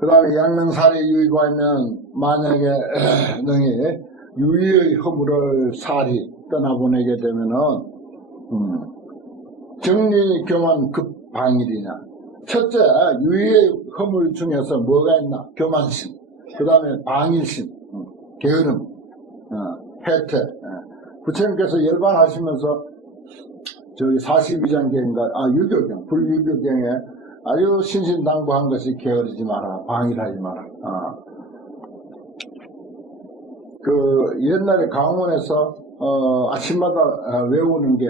그 다음에 양릉살이 유의가 있는 만약에 능히 유의의 허물을 살이 떠나보내게 되면은 음, 정리 교만 급방일이냐. 첫째 유의의 허물 중에서 뭐가 있나? 교만심. 그 다음에 방일심. 음, 게으름. 어, 해태. 예. 부처님께서 열반하시면서 저기 42장경인가? 아 유교경. 불유교경에 아주 신신당부한 것이 게으르지 마라 방일하지 마라 아. 그 옛날에 강원에서 어, 아침마다 어, 외우는 게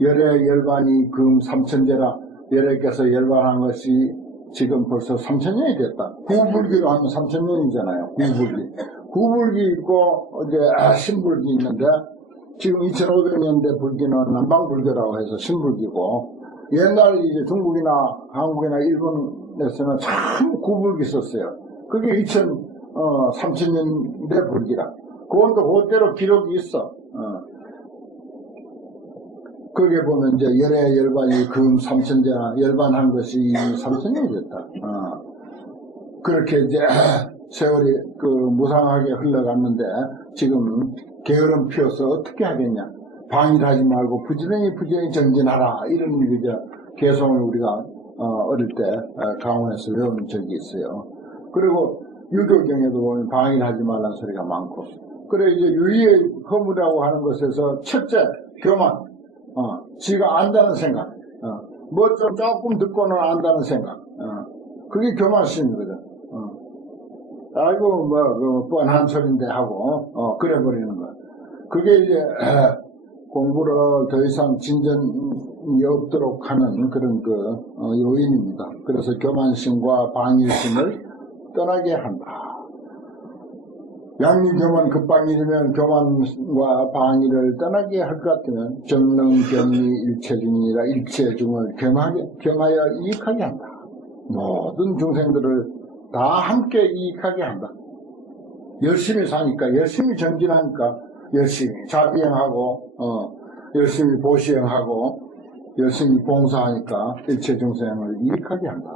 열애 열반이 금 삼천제라 열애께서 열반한 것이 지금 벌써 삼천년이 됐다. 구불기로 하면 삼천년이잖아요. 구불기. 구불기 있고 이제 아, 신불기 있는데 지금 2500년대 불기는 남방불교라고 해서 신불기고 옛날 이제 중국이나 한국이나 일본에서는 참 구불기 썼어요. 그게 2000 어, 3000년대 불기라. 그것도 그대로 기록이 있어. 어. 거기에 보면 이제 열애 열반이 금 3천제나 열반한 것이 3천년이 됐다. 어. 그렇게 이제 세월이 그 무상하게 흘러갔는데 지금 게으름 피워서 어떻게 하겠냐. 방일하지 말고 부지런히 부지런히 정진하라. 이런 그저 개성을 우리가 어, 어릴 때 어, 강원에서 외운 적이 있어요. 그리고 유교경에도 보면 방일하지 말라는 소리가 많고 그래 이제 유의의 허물이라고 하는 것에서 첫째 교만 어, 지가 안다는 생각 어, 뭐좀 조금 듣고는 안다는 생각 어, 그게 교만심이거든 어. 아이고 뭐 그 뻔한 소린데 하고 어, 그래 버리는 거야 그게 이제 공부를 더 이상 진전이 없도록 하는 그런 그 어, 요인입니다 그래서 교만심과 방일심을 떠나게 한다. 양리교만 급방일이면 교만과 방일을 떠나게 할 것 같으면 정능, 병리, 일체중이라 일체중을 겸하게, 겸하여 이익하게 한다. 모든 중생들을 다 함께 이익하게 한다. 열심히 사니까, 열심히 전진하니까, 열심히 자비행하고, 어, 열심히 보시행하고, 열심히 봉사하니까 일체 중생을 이익하게 한다.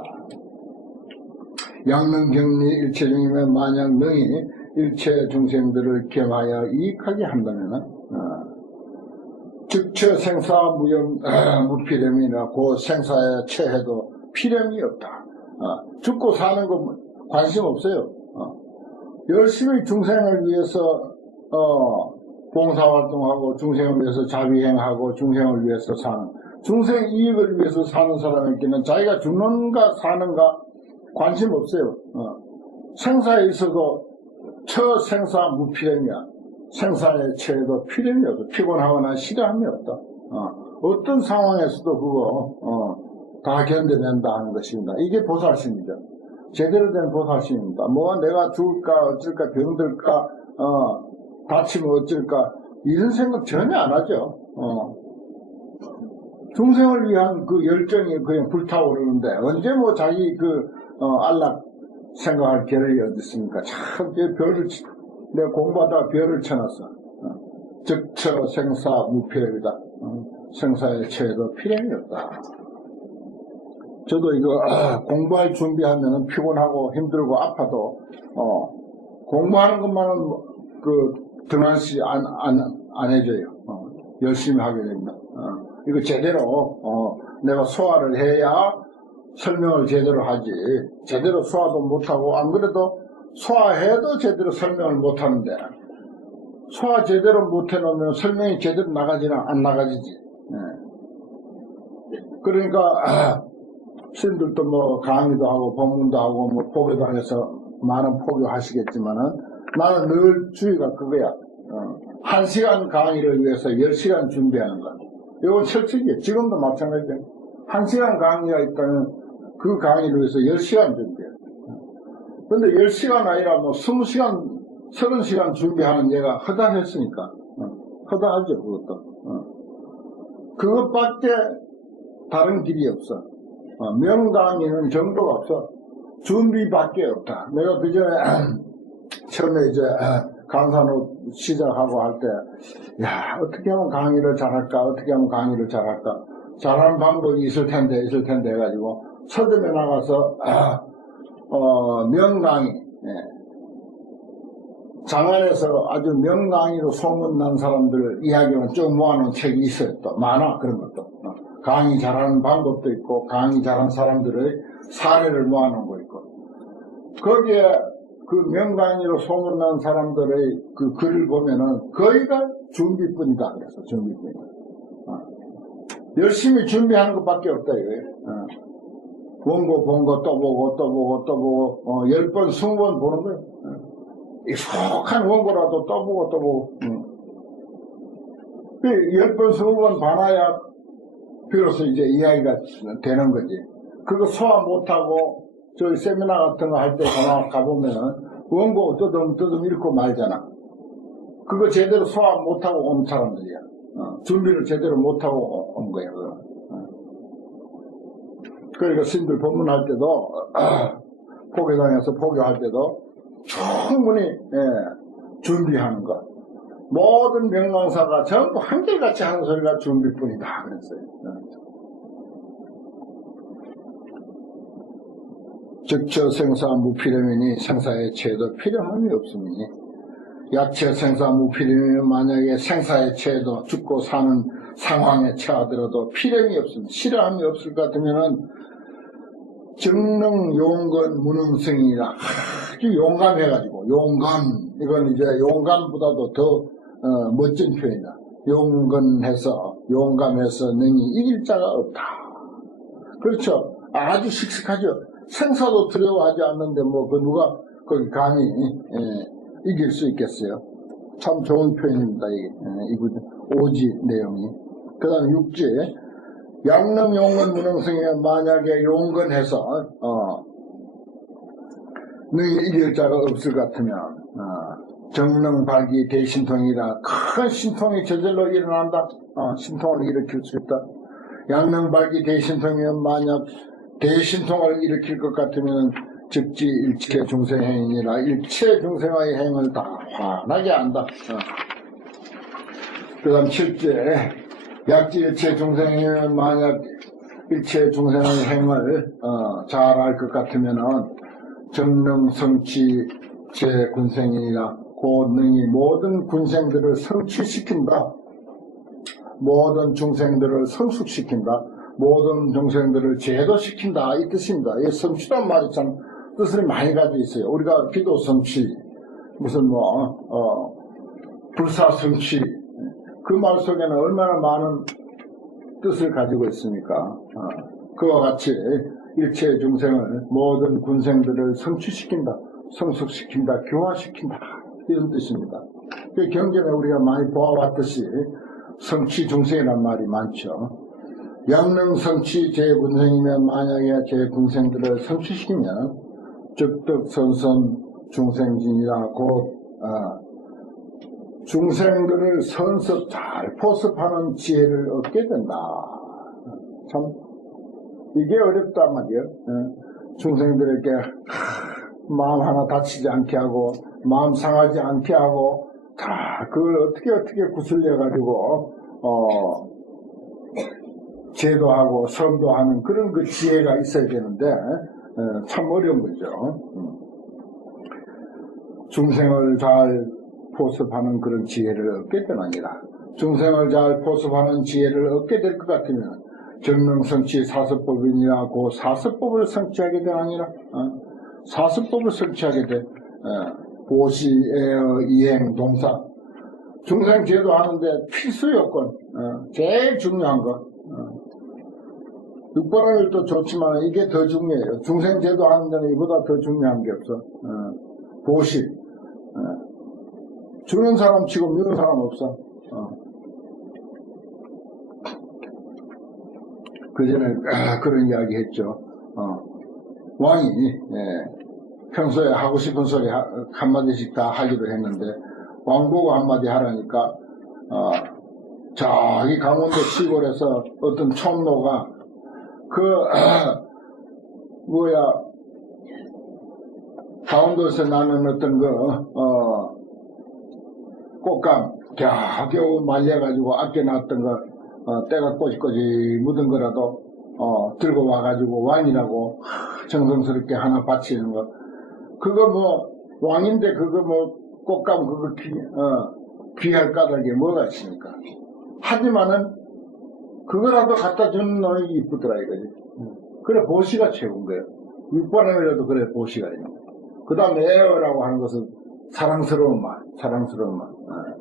양능경리 일체중이면 만약 능히 일체 중생들을 겸하여 이익하게 한다면 어, 즉처 생사 무염 어, 무피렴이나 그 생사에 처해도 피렴이 없다. 어, 죽고 사는 거 관심 없어요. 어. 열심히 중생을 위해서 어, 봉사활동하고 중생을 위해서 자비행하고 중생을 위해서 사는 중생 이익을 위해서 사는 사람에게는 자기가 죽는가 사는가 관심 없어요. 어. 생사에 있어도 처 생사 무필행이야. 생사에 처해도 필행이 없어. 피곤하거나 싫어함이 없다. 어. 떤 상황에서도 그거 어, 다 견뎌낸다 하는 것입니다. 이게 보살심이죠. 제대로 된 보살심입니다. 뭐 내가 죽을까 어쩔까 병들까 어, 다치면 어쩔까 이런 생각 전혀 안 하죠. 어. 중생을 위한 그 열정이 그냥 불타오르는데 언제 뭐 자기 그 어, 안락 생각할 겨를이 어디 있습니까? 참, 별을, 내가 공부하다가 별을 쳐놨어. 어. 즉처 생사 무필이다. 어. 생사의 처에도 필행이 없다. 저도 이거 아, 공부할 준비하면 피곤하고 힘들고 아파도 어, 공부하는 것만은 뭐, 그 등한시 안, 안, 안 해줘요. 어, 열심히 하게 됩니다. 어, 이거 제대로 어, 내가 소화를 해야 설명을 제대로 하지 제대로 소화도 못하고 안 그래도 소화해도 제대로 설명을 못하는데 소화 제대로 못해놓으면 설명이 제대로 나가지는 안 나가지지 네. 그러니까 아, 신들도 뭐 강의도 하고 법문도 하고 뭐 포교도 해서 많은 포교하시겠지만은 나는 늘 주의가 그거야 어. 한 시간 강의를 위해서 열 시간 준비하는 거야 이건 철칙이에요 지금도 마찬가지야 한 시간 강의가 있다면 그 강의를 위해서 10시간 준비해요. 근데 10시간 아니라 뭐 20시간, 30시간 준비하는 얘가 허다했으니까. 어, 허다하죠, 그것도. 어. 그것밖에 다른 길이 없어. 어, 명강의는 정도가 없어. 준비밖에 없다. 내가 그 전에 처음에 이제 강산호 시작하고 할 때, 야, 어떻게 하면 강의를 잘할까? 어떻게 하면 강의를 잘할까? 잘하는 방법이 있을 텐데, 있을 텐데 해가지고, 서점에 나가서 아, 어, 명강의 예. 장안에서 아주 명강의로 소문난 사람들 이야기만 쭉 모아놓은 책이 있어요. 또 많아 그런 것도. 어. 강의 잘하는 방법도 있고 강의 잘하는 사람들의 사례를 모아놓은 거 있고 거기에 그 명강의로 소문난 사람들의 그 글을 보면은 거의가 준비뿐이다 그래서 준비뿐이다. 어. 열심히 준비하는 것밖에 없다 이거예요. 어. 원고 본거 또 보고 또 보고 또 보고 어, 10번 20번 보는 거예요. 어. 익숙한 원고라도 또 보고 또 보고 응. 그 10번 20번 봐놔야 비로소 이제 이야기가 되는 거지. 그거 소화 못하고 저희 세미나 같은 거 할 때 가보면은 원고 뜯음 뜯음 읽고 말잖아. 그거 제대로 소화 못하고 온 사람들이야. 어, 준비를 제대로 못하고 온 거야. 어. 그러니까 신들 법문할 때도 포교당에서 포교할 때도 충분히 예, 준비하는 것. 모든 명망사가 전부 한결같이 하는 소리가 준비뿐이다 그랬어요. 즉저 생사 무필이니 생사의 죄도 필요함이 없으니 약체 생사 무필이면 만약에 생사의 죄도 죽고 사는 상황에 처하더라도 필요함이 없으면 싫어함이 없을 것 같으면은 정능 용건 무능성이라 아주 용감해가지고 용감 이건 이제 용감보다도 더 어, 멋진 표현이다. 용건해서 용감해서 능히 이길 자가 없다. 그렇죠. 아주 씩씩하죠. 생사도 두려워하지 않는데 뭐 그 누가 거기 감히 예, 이길 수 있겠어요. 참 좋은 표현입니다. 이게 예, 이거 오지 내용이. 그 다음에 육지 양릉 용건 무능성에 만약에 용건해서 어, 능히 이길 자가 없을 것 같으면 어, 정릉 발기 대신통이라 큰 신통이 저절로 일어난다. 어, 신통을 일으킬 수 있다. 양릉 발기 대신통이면 만약 대신통을 일으킬 것 같으면 즉지 일체 중생행이라 일체 중생의 행을 다 환하게 한다. 어. 그 다음 7제 약지 일체 중생이면 만약 일체 중생의 행을 어, 잘할 것 같으면은 정능 성취 제 군생이라 고능이 모든 군생들을 성취시킨다. 모든 중생들을 성숙시킨다. 모든 중생들을 제도시킨다. 이 뜻입니다. 이 성취란 말이 참 뜻을 많이 가지고 있어요. 우리가 기도 성취, 무슨 뭐, 어, 불사 성취, 그 말 속에는 얼마나 많은 뜻을 가지고 있습니까? 어, 그와 같이 일체 중생을 모든 군생들을 성취시킨다, 성숙시킨다, 교화시킨다 이런 뜻입니다. 그 경전에 우리가 많이 보아왔듯이 성취 중생이란 말이 많죠. 양능 성취 제군생이면 만약에 제군생들을 성취시키면 즉득선선 중생진이라 곧 어, 중생들을 선습 잘 포섭하는 지혜를 얻게 된다. 참 이게 어렵단 말이에요. 예. 중생들에게 마음 하나 다치지 않게 하고 마음 상하지 않게 하고 다 그걸 어떻게 어떻게 구슬려 가지고 어 제도하고 선도하는 그런 그 지혜가 있어야 되는데 어, 참 어려운 거죠. 음. 중생을 잘 포섭하는 그런 지혜를 얻게 되느니라. 중생을 잘 포섭하는 지혜를 얻게 될 것 같으면 정명성취 사서법이니라 고 사서법을 성취하게 되느니라. 어? 사서법을 성취하게 돼. 어, 보시, 에어, 이행, 동사. 중생 제도 하는데 필수 요건, 어, 제일 중요한 것. 어. 육바라밀도 좋지만 이게 더 중요해요. 중생 제도 하는 데는 이보다 더 중요한 게 없어. 어, 보시. 어. 죽는 사람 치고 미는 사람 없어. 어. 그 전에 아, 그런 이야기 했죠. 어. 왕이 예, 평소에 하고 싶은 소리 하, 한마디씩 다 하기로 했는데 왕 보고 한마디 하라니까 어, 저기 강원도 시골에서 어떤 총로가 그 아, 뭐야 강원도에서 나는 어떤 그 어, 꽃감 겨우겨우 말려가지고 아껴놨던 거 어, 때가 꼬집꼬집 묻은 거라도 어, 들고 와가지고 왕이라고 정성스럽게 하나 바치는 거. 그거 뭐, 왕인데 그거 뭐, 꽃감 그거 귀, 어, 귀할 까닭에 뭐가 있습니까? 하지만은, 그거라도 갖다 주는 놈이 이쁘더라 이거지. 그래, 보시가 최고인 거예요. 육반음이라도 그래, 보시가 있는 거예요. 그 다음에 에어라고 하는 것은 사랑스러운 말, 사랑스러운 말. 어.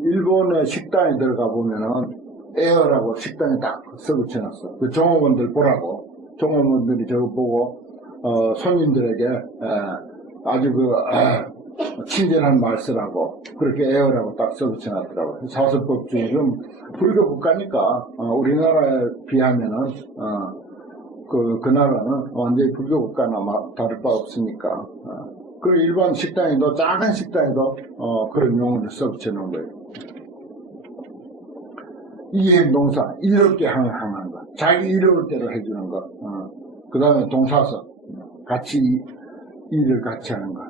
일본의 식당에 들어가 보면은 에어라고 식당에 딱 써붙여놨어. 그 종업원들 보라고. 종업원들이 저거 보고, 어, 손님들에게, 에, 아주 그, 에, 친절한 말 쓰라고. 그렇게 에어라고 딱 써붙여놨더라고. 사설법주의는 불교 국가니까, 어, 우리나라에 비하면은, 어, 그, 그 나라는 완전히 불교 국가나 마- 다를 바 없으니까. 어. 그 일반 식당에도, 작은 식당에도, 어, 그런 용어를 써붙여놓은 거예요. 이행 동사, 이롭게 항하는 거. 자기 이로울 대로 해주는 거. 그 다음에 동사서, 같이 이- 일을 같이 하는 거.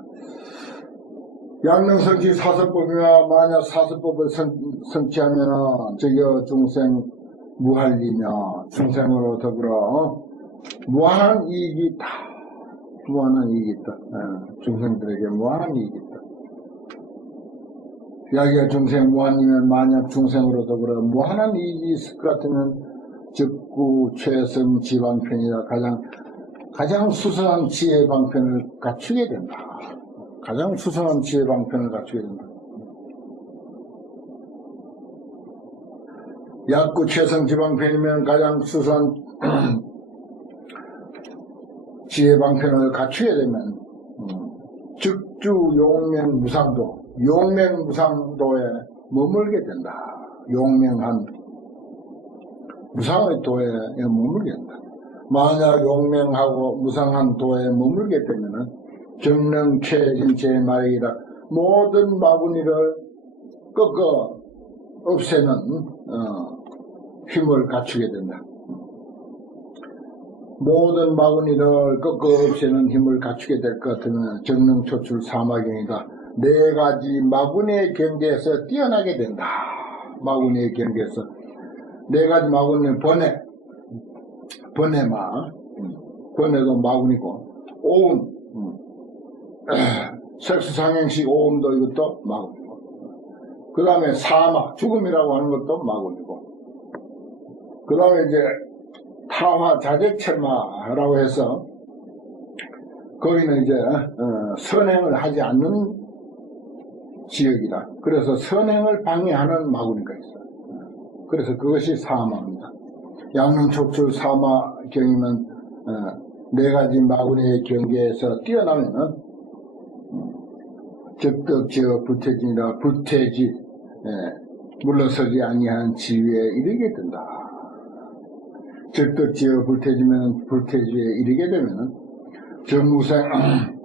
양명성취 사설법이나 만약 사설법을 성, 성취하면 저기 중생 무할리며 중생으로 더불어 어? 무한한 이익이 있다. 무한한 이익이 있다. 예, 중생들에게 무한한 이익이 있다. 야기가 중생 무한이면 만약 중생으로 더불어 무한한 이익이 있을 것 같으면 즉구 최성 지방편이라 가장 가장 수선한 지혜 방편을 갖추게 된다. 가장 수선한 지혜 방편을 갖추게 된다. 약구 최성 지방편이면 가장 수선 지혜 방편을 갖추게 되면 음, 즉주 용맹 무상도 용맹 무상도에 머물게 된다. 용맹한 무상의 도에 머물게 된다. 만약 용맹하고 무상한 도에 머물게 되면은 정령 최진체의 말이라 모든 마구니를 꺾어 없애는 어, 힘을 갖추게 된다. 모든 마구니를 꺾어 없애는 힘을 갖추게 될 것 같으면 정능초출 사마경이다. 네 가지 마구니의 경계에서 뛰어나게 된다. 마구니의 경계에서 네 가지 마구니는 번뇌, 번뇌마, 음, 번뇌도 마구니고 오음, 음, 색수상행식 오음도 이것도 마구니고 그 다음에 사마, 죽음이라고 하는 것도 마구니고 그 다음에 이제 타화 자재철마라고 해서 거기는 이제 어, 선행을 하지 않는 지역이다. 그래서 선행을 방해하는 마구니가 있어요. 그래서 그것이 사마입니다. 양릉촉출 사마경이면 어, 네 가지 마구니의 경계에서 뛰어나면은 적덕지어 부태진이라 부태지 예, 물러서지 아니한 지위에 이르게 된다. 적덕지어 불태지면 불태지에 이르게 되면은 정무생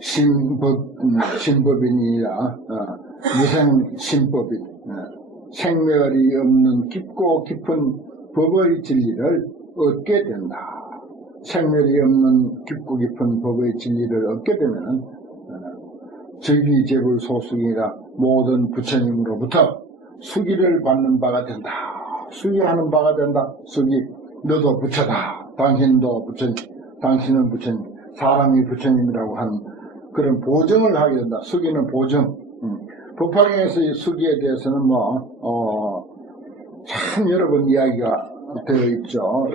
신법 음, 신법인이라 어, 무생 신법인 어, 생멸이 없는 깊고 깊은 법의 진리를 얻게 된다. 생멸이 없는 깊고 깊은 법의 진리를 얻게 되면은 어, 즉위재불 소수이라 모든 부처님으로부터 수기를 받는 바가 된다. 수기하는 바가 된다. 수기, 너도 부처다. 당신도 부처님, 당신은 부처님, 사람이 부처님이라고 하는 그런 보증을 하게 된다. 수기는 보증. 음. 법화경에서 이 수기에 대해서는 뭐, 어, 참 여러 번 이야기가 되어 있죠.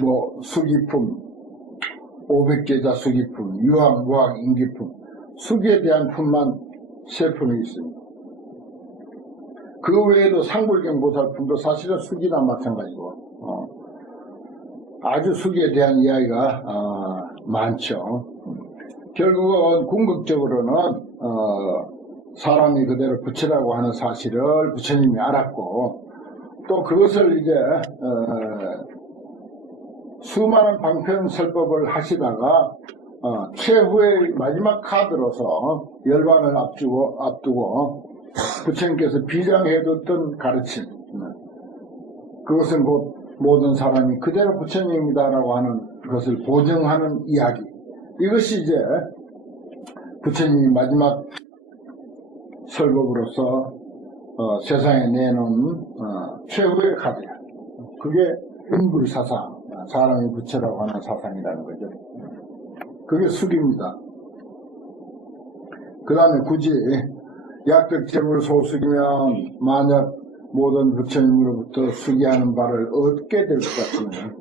뭐, 수기품, 500계자 수기품, 유학, 무학, 인기품, 수기에 대한 품만 세 품이 있습니다. 그 외에도 상불경 보살품도 사실은 수기나 마찬가지고, 어, 아주 수기에 대한 이야기가, 어, 많죠. 결국은 궁극적으로는, 어, 사람이 그대로 부처라고 하는 사실을 부처님이 알았고, 또 그것을 이제, 어, 수많은 방편 설법을 하시다가, 어, 최후의 마지막 카드로서 열반을 앞두고, 앞두고 부처님께서 비장해뒀던 가르침. 그것은 곧 모든 사람이 그대로 부처님이다라고 하는 것을 보증하는 이야기. 이것이 이제 부처님이 마지막 설법으로서 어, 세상에 내놓은 어, 최후의 카드야. 그게 인불 사상, 사람이 부처라고 하는 사상이라는 거죠. 그게 숙입니다. 그 다음에 굳이 약득 재물 소숙이면 만약 모든 부처님으로부터 수기하는 바를 얻게 될 것 같으면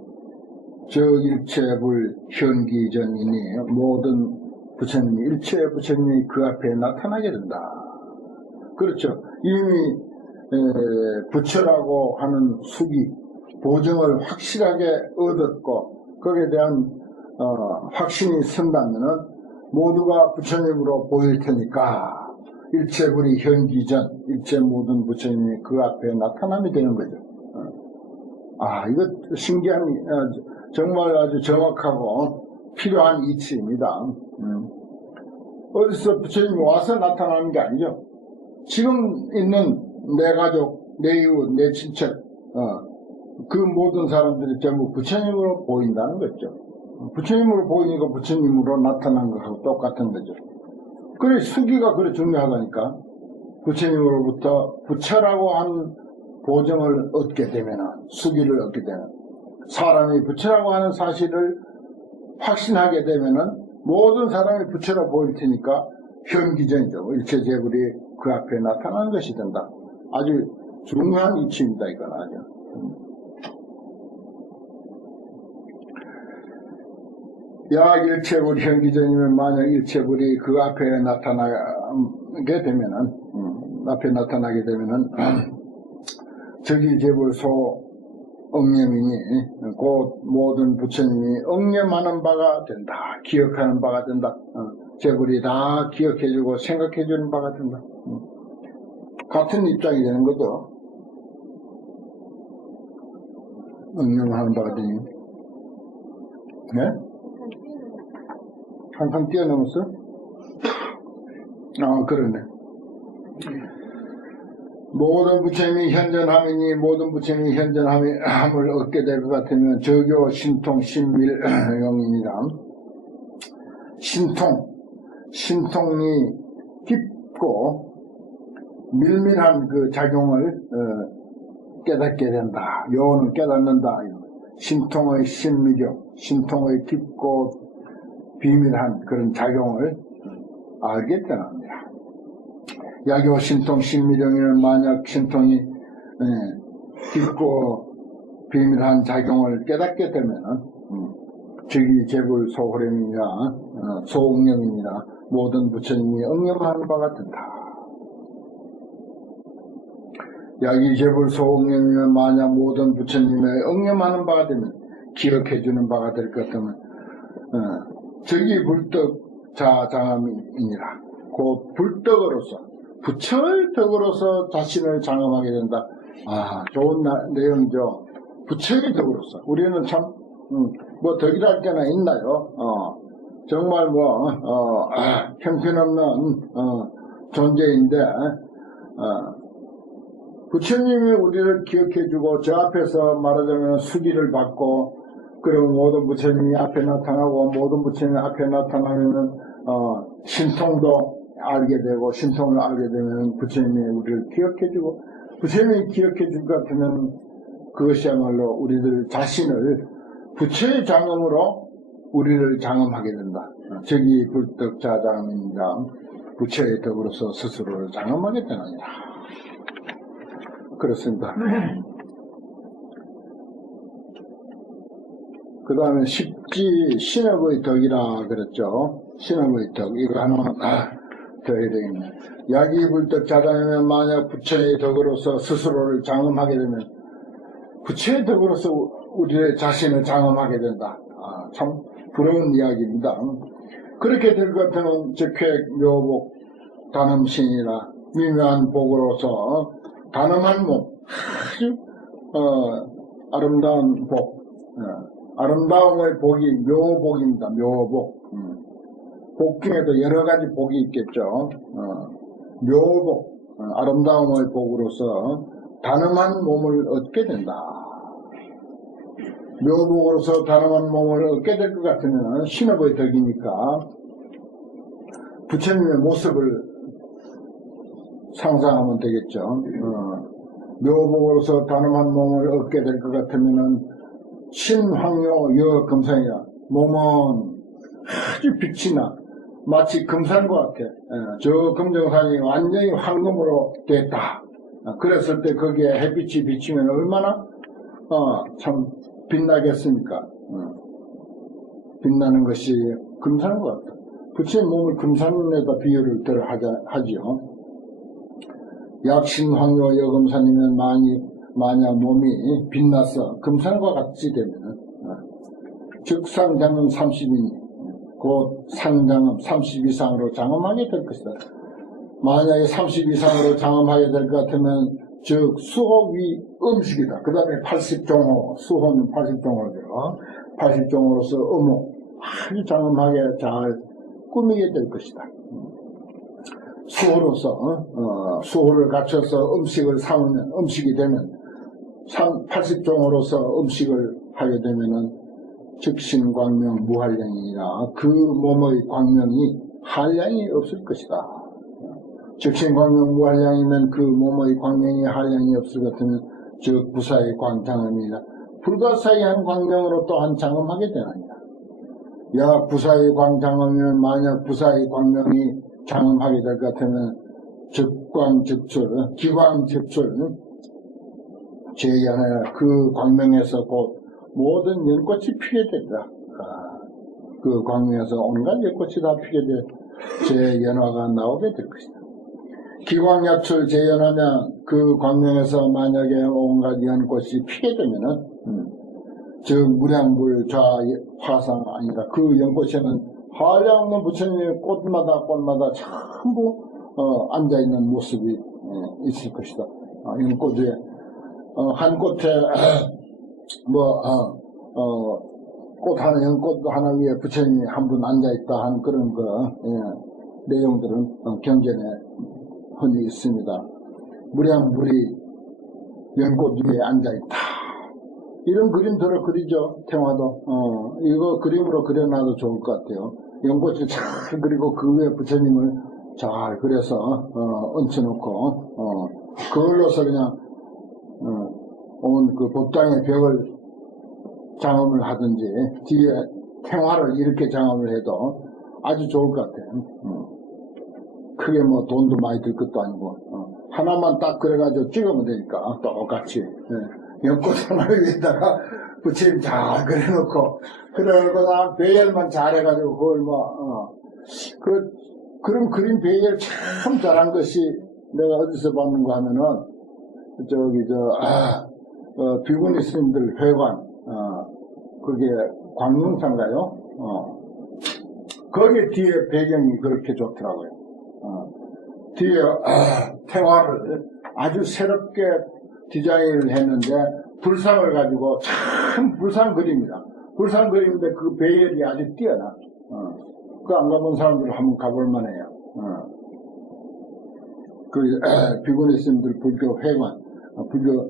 저 일체불 현기전이니 모든 부처님, 일체 부처님이 그 앞에 나타나게 된다. 그렇죠. 이미 에, 부처라고 하는 수기, 보증을 확실하게 얻었고 거기에 대한 어, 확신이 선다면은 모두가 부처님으로 보일 테니까 일체불이 현기전, 일체 모든 부처님이 그 앞에 나타남이 되는 거죠. 어. 아, 이거 신기한, 어, 정말 아주 정확하고 필요한 이치입니다. 음. 어디서 부처님이 와서 나타나는 게 아니죠. 지금 있는 내 가족, 내 이웃, 내 친척, 어, 그 모든 사람들이 전부 부처님으로 보인다는 거죠. 부처님으로 보이니까 부처님으로 나타난 것하고 똑같은 거죠. 그래, 수기가 그래 중요하다니까. 부처님으로부터 부처라고 한 보정을 얻게 되면, 수기를 얻게 되면, 사람이 부처라고 하는 사실을 확신하게 되면은 모든 사람이 부처로 보일 테니까 현기전이죠. 일체 재물이 그 앞에 나타나는 것이 된다. 아주 중요한 이치입니다, 이건 아주. 야 일체불 현기전이면 만약 일체불이 그 앞에 나타나게 되면은 음, 앞에 나타나게 되면은 저기 재불 소 억념이니 곧 모든 부처님이 억념하는 바가 된다 기억하는 바가 된다 어, 재불이 다 기억해주고 생각해주는 바가 된다 음. 같은 입장이 되는 거죠 억념하는 바가 되니 네? 한칸 뛰어넘었어? 아, 그러네. 모든 부처님이 현전함이니 모든 부처님이 현전함을 얻게 될 것 같으면 저교 신통 신밀영이니라 신통 신통이 깊고 밀밀한 그 작용을 어, 깨닫게 된다. 요는 깨닫는다. 신통의 신미경, 신통의 깊고 비밀한 그런 작용을 알게 되납니다. 야교 신통 신미령에는 만약 신통이 예, 깊고 비밀한 작용을 깨닫게 되면은 음, 즉위 제불 소호령이냐 어, 소응령이냐 모든 부처님이 응용하는 바 같은다. 약이 제불 소응령이면 만약 모든 부처님의 응용하는 바가 되면 기억해주는 바가 될 것 같으면 어, 저기 불떡 자장함이니라. 곧 불떡으로서 부처의 덕으로서 자신을 장엄하게 된다. 아 좋은 나, 내용이죠. 부처의 덕으로서 우리는 참 음, 뭐 덕이랄 게나 있나요? 어, 정말 뭐 어, 아, 형편없는 어, 존재인데 어, 부처님이 우리를 기억해주고 저 앞에서 말하자면 수기를 받고 그리고 모든 부처님이 앞에 나타나고 모든 부처님이 앞에 나타나면 어, 신통도 알게 되고 신통을 알게 되면 부처님이 우리를 기억해주고 부처님이 기억해줄 것 같으면 그것이야말로 우리들 자신을 부처의 장엄으로 우리를 장엄하게 된다. 저기 불덕자 장엄입니다. 부처의 덕으로서 스스로를 장엄하게 되느니라. 그렇습니다. 그 다음에 십지 신업의 덕이라 그랬죠. 신업의 덕. 이거 하나 아, 더 해야 되겠네. 약이 불떡 자라면 만약 부처의 덕으로서 스스로를 장엄하게 되면 부처의 덕으로서 우리의 자신을 장엄하게 된다. 아, 참 부러운 이야기입니다. 그렇게 될것 같으면 즉회 묘복 단음신이라 미묘한 복으로서 단음한 몸 아주 어, 아름다운 복 어, 아름다움의 복이 묘복입니다. 묘복. 음. 복 중에도 여러 가지 복이 있겠죠. 어. 묘복, 어. 아름다움의 복으로서 단음한 몸을 얻게 된다. 묘복으로서 단음한 몸을 얻게 될 것 같으면 신업의 덕이니까 부처님의 모습을 상상하면 되겠죠. 어. 묘복으로서 단음한 몸을 얻게 될 것 같으면 신황요 여 금상이야. 몸은 아주 빛이 나. 마치 금산과 같아. 예, 저 금정산이 완전히 황금으로 됐다. 아, 그랬을 때 거기에 햇빛이 비치면 얼마나 어, 참 빛나겠습니까? 어. 빛나는 것이 금산과 같다. 부처의 몸을 금산에다 비유를 들어 하자, 하지요. 약신황요 여금산이면 많이 만약 몸이 빛나서 금산과 같이 되면 즉상장은 30인 곧 상장은 30 이상으로 장엄하게 될 것이다. 만약에 30 이상으로 장엄하게 될 것 같으면 즉 수호위 음식이다. 그 다음에 80종호 수호는 80종호죠. 80종호로서 어묵 아주 장엄하게 잘 꾸미게 될 것이다. 수호로서 어, 수호를 갖춰서 음식을 삼으면 음식이 되면 80종으로서 음식을 하게 되면은 즉신광명 무한량이라 그 몸의 광명이 한량이 없을 것이다. 즉신광명 무한량이면 그 몸의 광명이 한량이 없을 것 같으면 즉 부사의 광장음이라 불가사의한 광명으로 또한 장엄하게 되느니라. 야 부사의 광장음이면 만약 부사의 광명이 장엄하게 될 것 같으면 즉광즉출 기광즉출 제연하여 그 광명에서 곧 모든 연꽃이 피게 된다. 아, 그 광명에서 온갖 연꽃이 다 피게 돼 제연화가 나오게 될 것이다. 기광약출 제연하면 그 광명에서 만약에 온갖 연꽃이 피게 되면은 음, 즉 무량불 좌 화상 아니라 그 연꽃에는 한량없는 부처님의 꽃마다 꽃마다 전부 어, 앉아 있는 모습이 예, 있을 것이다. 아, 연꽃 위에 어, 한 꽃에 뭐, 어, 어, 꽃 하나, 연꽃 하나 위에 부처님이 한 분 앉아있다 한 그런 그, 예, 내용들은 어, 경전에 흔히 있습니다. 무량물이 연꽃 위에 앉아있다. 이런 그림들을 그리죠, 태화도. 어, 이거 그림으로 그려놔도 좋을 것 같아요. 연꽃을 잘 그리고 그 위에 부처님을 잘 그려서, 어, 얹혀놓고, 어, 그걸로서 그냥 어, 온 그 법당의 벽을 장엄을 하든지 뒤에 태화를 이렇게 장엄을 해도 아주 좋을 것 같아요. 어. 크게 뭐 돈도 많이 들 것도 아니고 어. 하나만 딱 그래가지고 찍으면 되니까 똑같이 예. 연꽃 하나 위에다가 부처님 잘 그려놓고 그러고 나 배열만 잘해가지고 그걸 뭐그 그런 그림 배열 참 잘한 것이 내가 어디서 봤는가 하면은 저기 저 아, 어, 비구니 스님들 회관 어, 그게 광릉산가요? 어. 거기 뒤에 배경이 그렇게 좋더라고요. 어. 뒤에 아, 태화를 아주 새롭게 디자인을 했는데 불상을 가지고 참 불상 그림이다. 불상 그림인데 그 배열이 아주 뛰어나. 어. 그안 가본 사람들 한번 가볼 만해요. 어. 그 비구니 스님들 불교 회관 어, 불교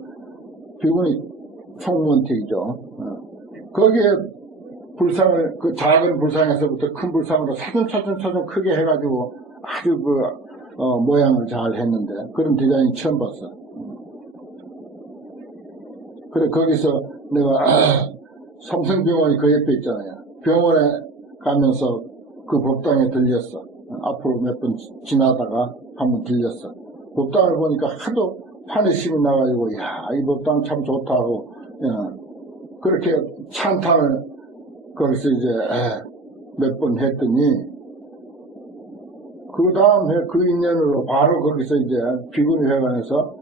총무원택이죠. 어. 거기에 불상을 그 작은 불상에서부터 큰 불상으로 차근차근차근 크게 해가지고 아주 그 어, 모양을 잘 했는데 그런 디자인 처음 봤어. 그래 거기서 내가 삼성병원이 그 옆에 있잖아요. 병원에 가면서 그 법당에 들렸어. 앞으로 몇 번 지나다가 한번 들렸어. 법당을 보니까 하도 환희심이 나가지고 야 이 법당 참 좋다고 그렇게 찬탄을 거기서 이제 몇 번 했더니 그 다음 해그 인연으로 바로 거기서 이제 비구니 회관에서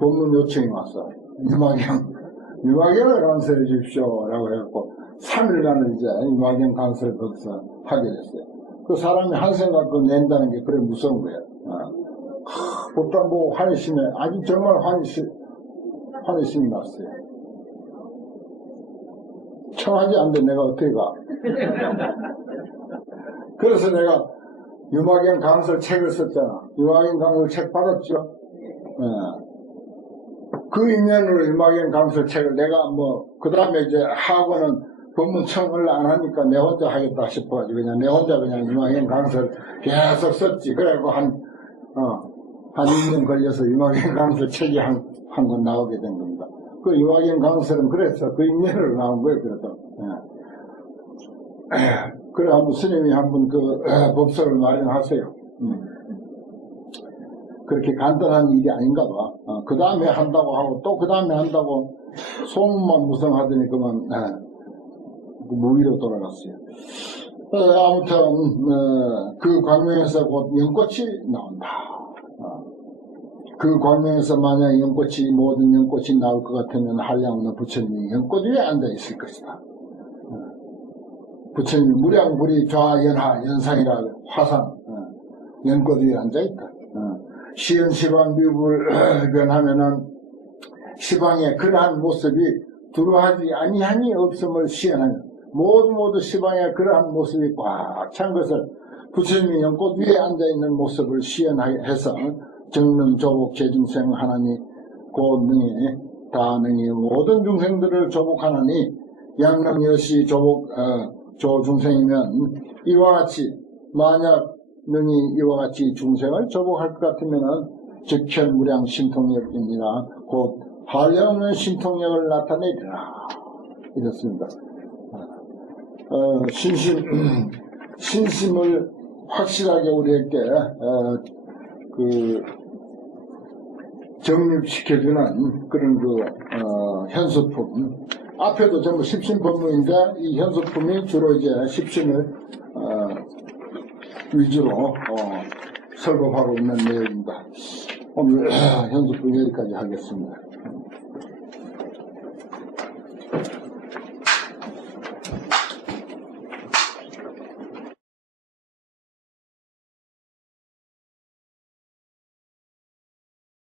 법문 요청이 왔어. 유마경 유마경을 강설해 주십시오 라고 해갖고 3일간을 이제 유마경 강설을 거기서 하게 됐어요. 그 사람이 한 생각 그 낸다는 게 그래 무서운 거예요. 어. 법당 보고 환희심에 아주 정말 환희심 환희심이 났어요. 청하지 않는데 내가 어떻게 가? 그래서 내가 유마경 강설 책을 썼잖아. 유마경 강설 책 받았죠? 예. 그 인연으로 유마경 강설 책을 내가 뭐, 그 다음에 이제 하고는 법문청을 안 하니까 내 혼자 하겠다 싶어가지고 그냥 내 혼자 그냥 유마경 강설 계속 썼지. 그래갖고 한, 어, 한 2년 걸려서 유마경 강설 책이 한, 한 권 나오게 된 겁니다. 그 요하긴 강설은 그래서 그 인연을 나온 거예요, 그래도. 예. 그래, 한번 스님이 한번 그 법설을 마련하세요. 음. 그렇게 간단한 일이 아닌가 봐. 그 다음에 한다고 하고 또 그 다음에 한다고 소문만 무성하더니 그만 예, 무위로 돌아갔어요. 어, 아무튼 어, 그 광명에서 곧 연꽃이 나온다. 어, 그 광명에서 만약 연꽃이 모든 연꽃이 나올 것 같으면 한량없는 부처님이 연꽃 위에 앉아 있을 것이다. 어, 부처님이 무량불이 좌연하 연상이라 화상 어, 연꽃 위에 앉아 있다. 어, 시은 시방 비불 변하면은 시방의 그러한 모습이 두루하지 아니하니 없음을 시연하는 모두 모두 시방의 그러한 모습이 꽉 찬 것을 부처님이 연꽃 위에 앉아 있는 모습을 시연해서 정능 조복 제중생 하나니 고능이 다능이 모든 중생들을 조복하나니 양능 여시 조복 어, 조중생이면 이와 같이 만약 능이 이와 같이 중생을 조복할 것 같으면은 즉현무량 신통력입니다. 곧 한량없는 신통력을 나타내리라 이렇습니다. 어, 신심, 신심을 확실하게 우리에게, 어, 그, 정립시켜주는 그런 그, 어, 현수품. 앞에도 전부 십신법문인데, 이 현수품이 주로 이제 십신을, 어, 위주로, 어, 설법하고 있는 내용입니다. 오늘 현수품 여기까지 하겠습니다.